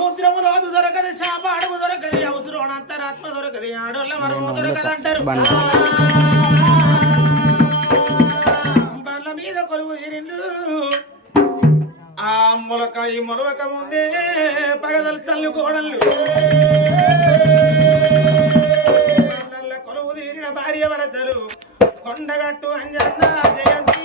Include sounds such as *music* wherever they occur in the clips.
సముద్రము లోతు దొరకదు చేప అడుగు దొరకదు అవసరం అంతరాత్మ దొరకదు ఆడోళ్ళ మరము దొరకదు అంటారు బండ్ల మీద. కొలువు ఇరిండు ఆ మొలక ఈ మొలవక ముందే పగదల తల్లు కోడళ్ళు కొలువు తీరిన భార్య వరదలు. కొండగట్టు అంజన్న జయంతి.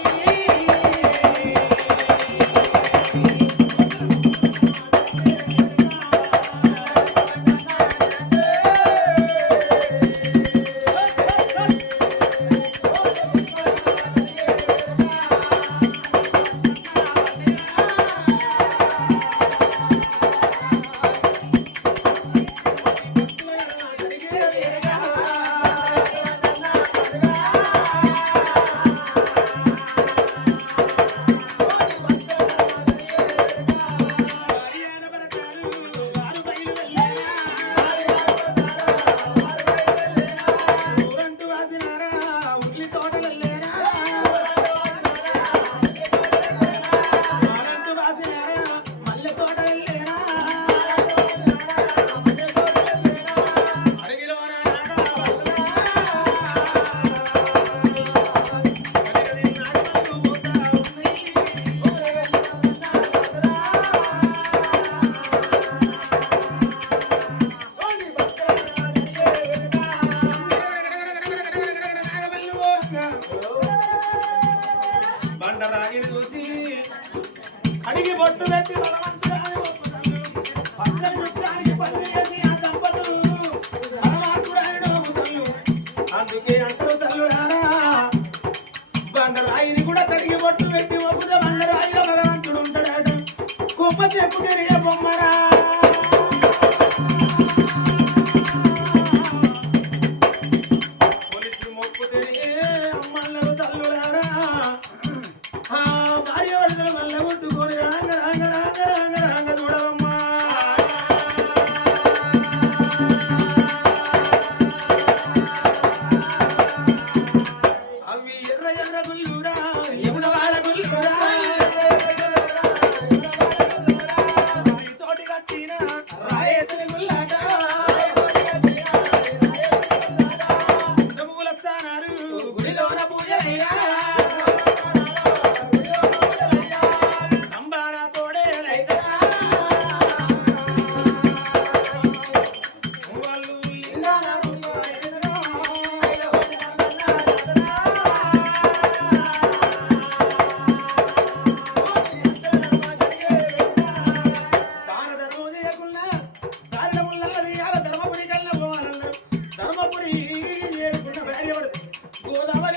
Latina.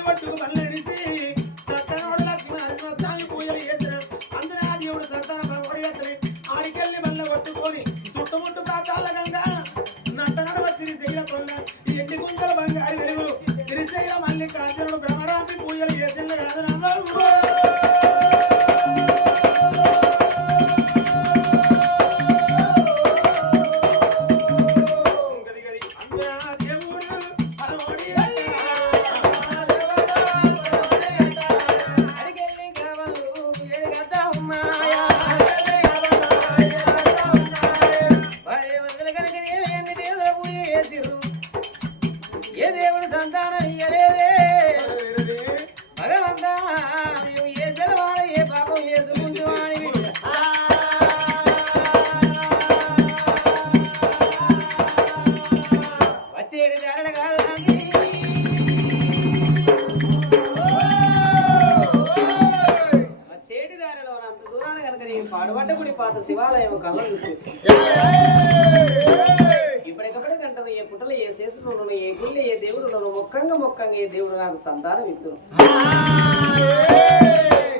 ಪಟ್ಟು ಮನ್ನಡಿಸಿ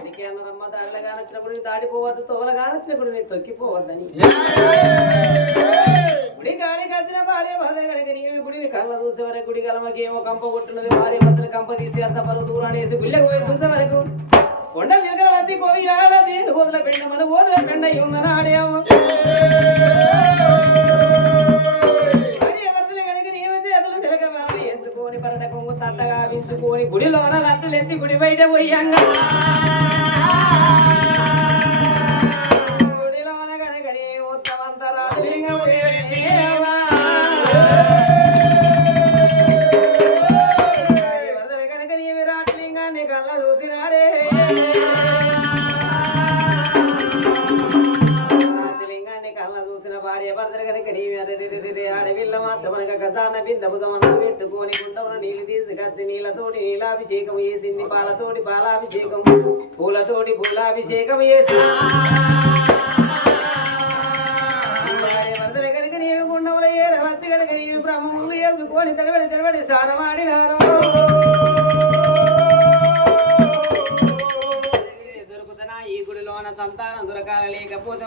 నీకేమరమ్మ దాడిలో దాడిపోవద్దు తోల కానొచ్చినప్పుడు నీ తొక్కిపోవద్దని. గుడి కాడి కట్టిన భార్య భర్త గుడిని కళ్ళ చూసే వరకు గుడి కలమకేమో కంప కొట్టున్నది. భార్య భర్తలు కంప తీసి అంత పలు దూరానేసి గుళ్ళకి పోయి చూసే వరకు. కొండ దిగల నది కోయిలాల దేని పెండ మన ఓదల పెండ ఇవన్న ఇవ్వమనాడేమో. తట్టగా వించుకొని గుడిలోన లత్తులెత్తి గుడి బయట పోయంగా. గుడిలోన కనుక ఉత్తమంత రాజలింగం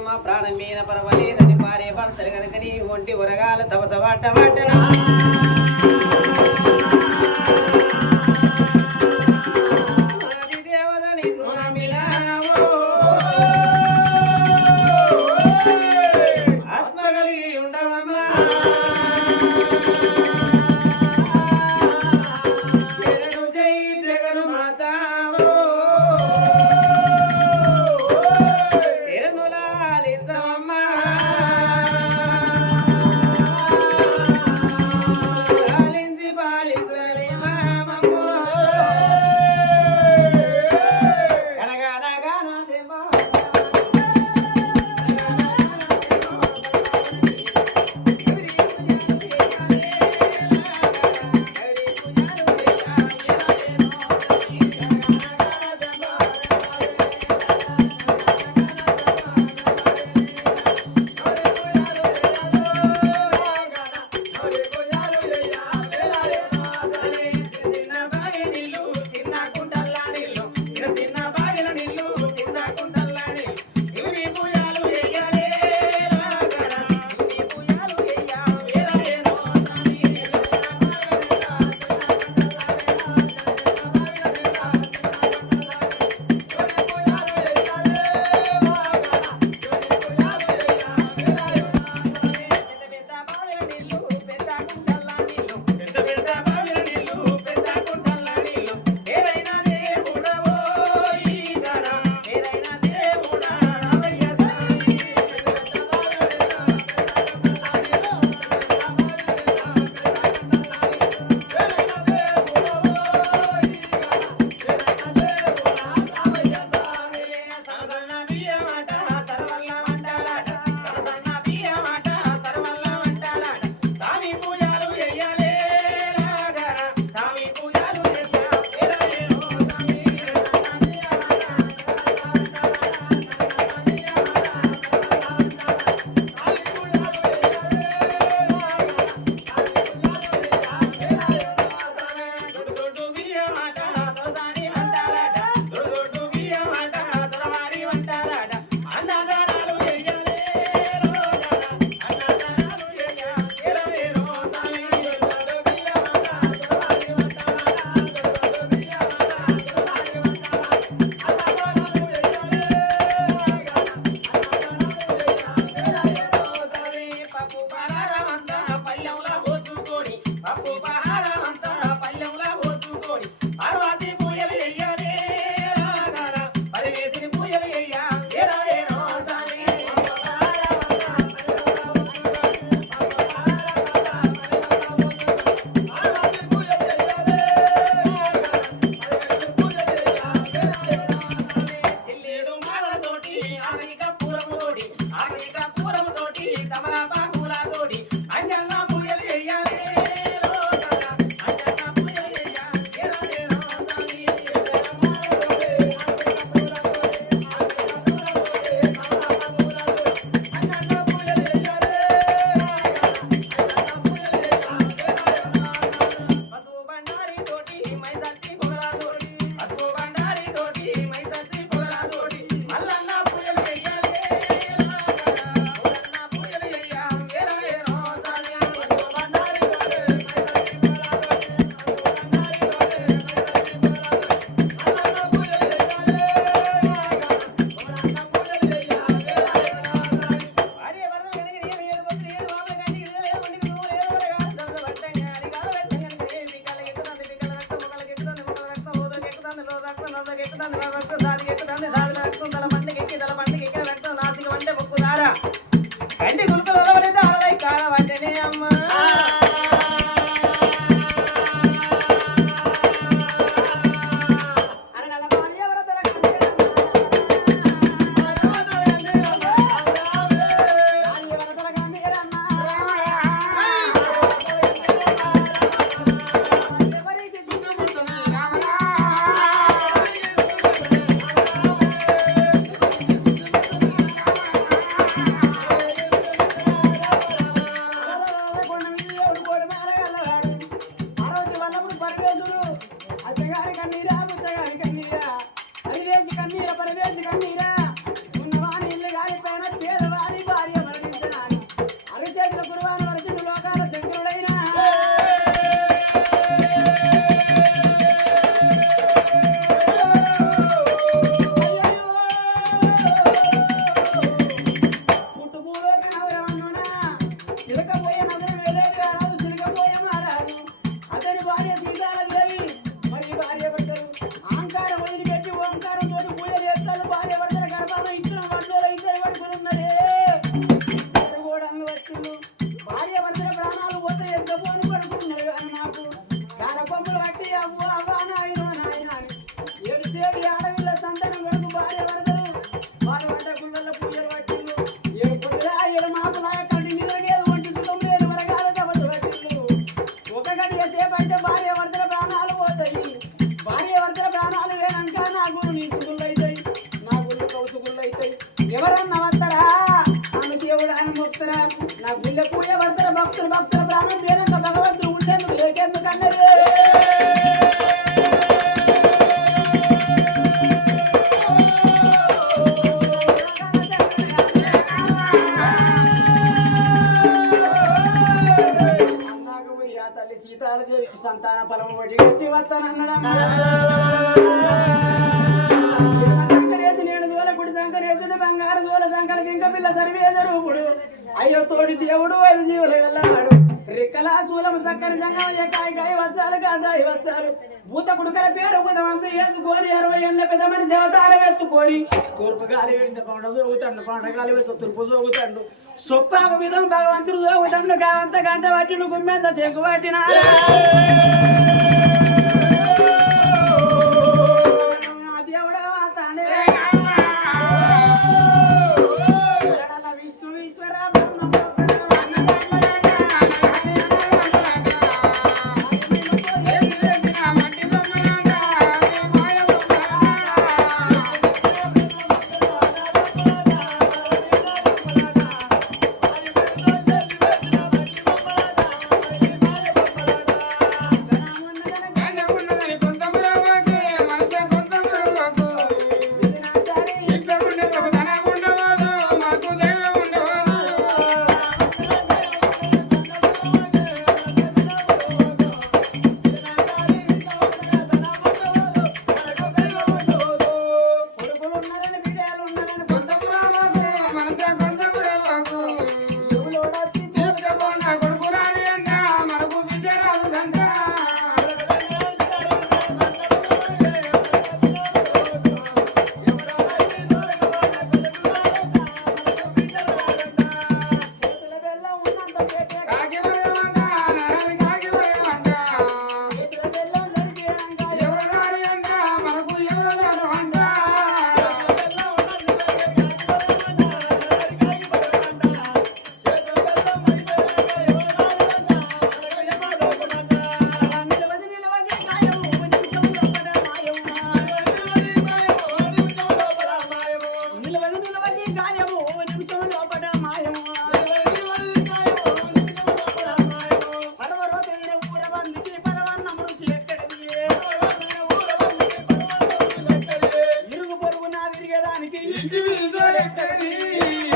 ప్రాణమీన పర్వతే నది పారే పంచరగనకని నీ ఒంటి ఉరగాల తవ తవాట వాటనా. Ele é. చూలము చక్కని కాయ వచ్చారు కాసాయి వచ్చారు భూత కుడుకల పేరు మంది వేసుకొని అరవై ఎన్న పెద్ద మనిషి అవతారం ఎత్తుకొని తూర్పు గాలి వెంట కొండ జోగుతాడు కొండ గాలి వెంట తూర్పు జోగుతాడు సొప్పాకు విధం భగవంతుడు జోగుతాడు కావంత గంట పట్టిన గుమ్మెంత చెక్కు పట్టినారా పొరుగు నా తిరిగేదానికి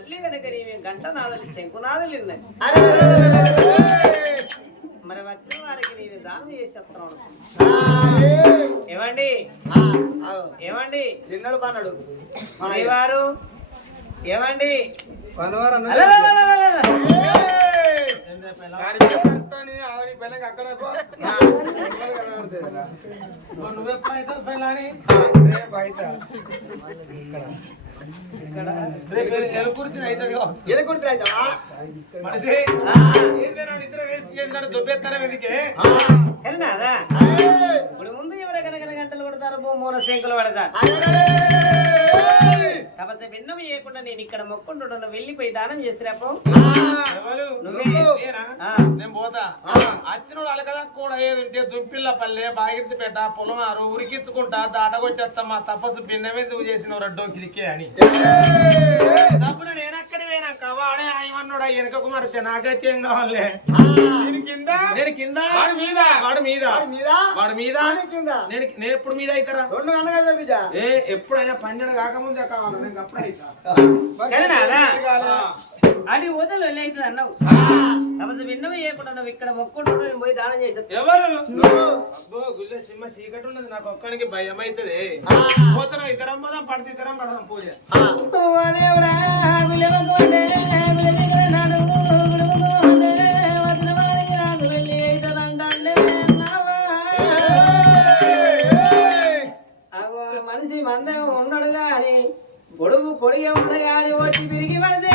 తల్లి వెనక నీవి గంట నాదలు చెంకునాదలు ఉన్నాయి మరి వచ్చిన వారికి నేను దానం చేసి చెప్తున్నాను ఏమండి? ఏమండి? తిన్నాడు పన్నాడు. వారు ఏమండి? పనవారు అలా, అలా. ఎన్నారా? ఇప్పుడు ముందు ఎవరు కనుక గంటలు కొడతారు మూల శంకులు పడతారు కాబట్టి భిన్నం చేయకుండా నేను ఇక్కడ మొక్కుంటుండ వెళ్ళిపోయి దానం చేసిరాపో నువ్వే. నేను పోతా. అచ్చినోడు అలకదా కూడా ఏది ఉంటే దుంపిల్ల పల్లె బాగిరిపేట పొలమారు ఉరికించుకుంటా దాటగొట్టేస్తా మా తపస్సు భిన్నమెందుకు చేసిన రెడ్డో కిరికే అని డబ్బులు నేను పోయినాక వాడే ఆయమన్నాడు వెనక కుమార్తె నాకైతే ఏం కావాలి? దీని కింద? నేను కింద? వాడి మీద. వాడు మీద? వాడి మీద? వాడి మీద? కింద? నేను నేను ఎప్పుడు మీద అవుతారా రెండు అనగా బిడ్డ ఏ ఎప్పుడైనా పంజన కాకముందే కావాలి? నేను అప్పుడే అవుతా అది వదలు అవుతుంది అన్నావు. కాబట్టి విన్నవి చేయకుండా ఇక్కడ మొక్కుంటూ నేను పోయి దానం చేసేది ఎవరు? అబ్బో గుళ్ళే సింహ చీకటి ఉన్నది. నాకు ఒక్కడికి భయం అవుతుంది పోతాను ఇద్దరం పోదాం పడితే ఇద్దరం పడదాం పూజ మనిషి మందం ఉన్నాడు గాని పొడుగు పొడిగా ఉన్నది గాని వచ్చి తిరిగి పడితే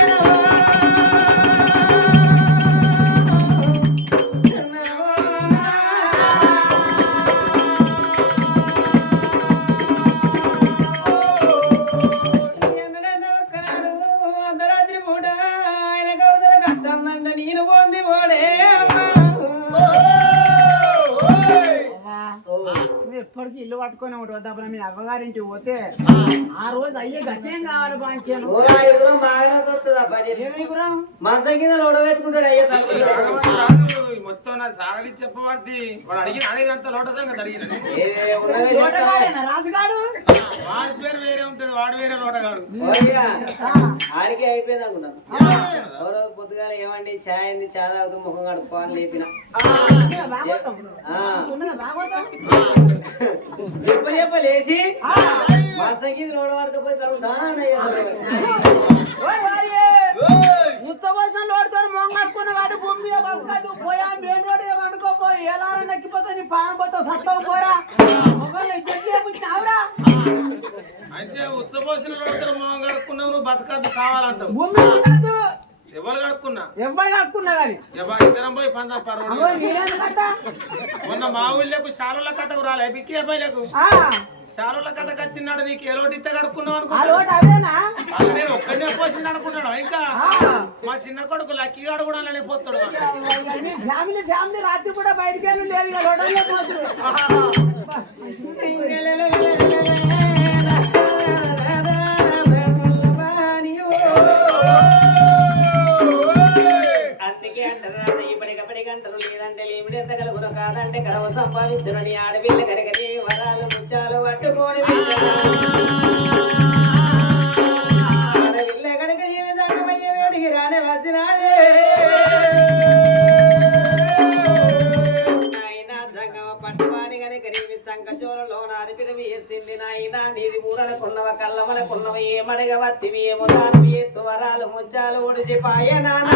వద్దా మీ అవ్వగారింటి పోతే ఆ. రోజు అయ్యే గట్టేం కావాలి బాంచాను మంచం కింద లోడబెట్టుకుంటాడు అయ్యే మొత్తం నా సాగది చెప్పబడితే వాడు అడిగిన అడిగినంత లోట సంగతి అడిగిన. రాజుగాడు? వాడి పేరు వేరే ఉంటది వాడు వేరే లోటగాడు. ఆడికే అయిపోయింది అనుకున్నాను. ఎవరో పొద్దుగాల ఏమండి ఛాయ్ అండి చా తాగుతూ ముఖం కడుక్కోవాలని లేపిన. చెప్ప చెప్ప లేచి. మంచం కింద లోడబడకపోయి కడుగుతాను ఓయ్ వారియే! ఉత్తవసం లోడుతారు మొంగడుకున్న వాడు భూమి మీద బతకదు పోయా మెయిన్ రోడ్ ఏమనుకోపోయి ఎలారా నక్కిపోతే నీ పానం పోతావు సత్తవు పోరా. మొగలు ఇద్దరు చేపించినావురా అయితే ఉత్సపోసిన లోటలు మొహం కడుక్కున్నావు నువ్వు బతకద్దు కావాలంటావు. భూమి ఎవరు కడుక్కున్నా? ఎవరు కట్టుకున్నా కానీ? ఇద్దరం పోయి మొన్న మా ఊళ్ళకు శాలుల కథకు రాలే బిక్కి అబ్బాయిలకు. శాలుల కథకు వచ్చినాడు నీకు ఏలోటి ఇత్త కడుక్కున్నావు ఆ అనుకుంటా రోడ్ అదేనా? అది నేను ఒక్కడే పోసింది ఇంకా. మా చిన్న కొడుకు లక్కీగాడు కూడా అలానే పోతాడు. ఫ్యామిలీ ఫ్యామిలీ రాత్రి కూడా బయటికి లేదు *laughs* కలుగును కాదంటే కరవ సంపాదించునని ఆడపిల్ల కనుకని వరాలు ముచ్చాలు పట్టుకొని ఆడపిల్ల కనుక ఏమి దండమయ్య వేడికి రానే వచ్చినాదే నాయనా సంగమ పట్టువాని కనుక నీవి సంకచోలలో నారిపిన వేసింది నాయనా. నీది మూడన కొన్నవ కల్లమన కొన్నవ ఏమడగ వత్తివి ఏమో దానివి ఎత్తు వరాలు ముచ్చాలు ఒడిచిపాయ నానా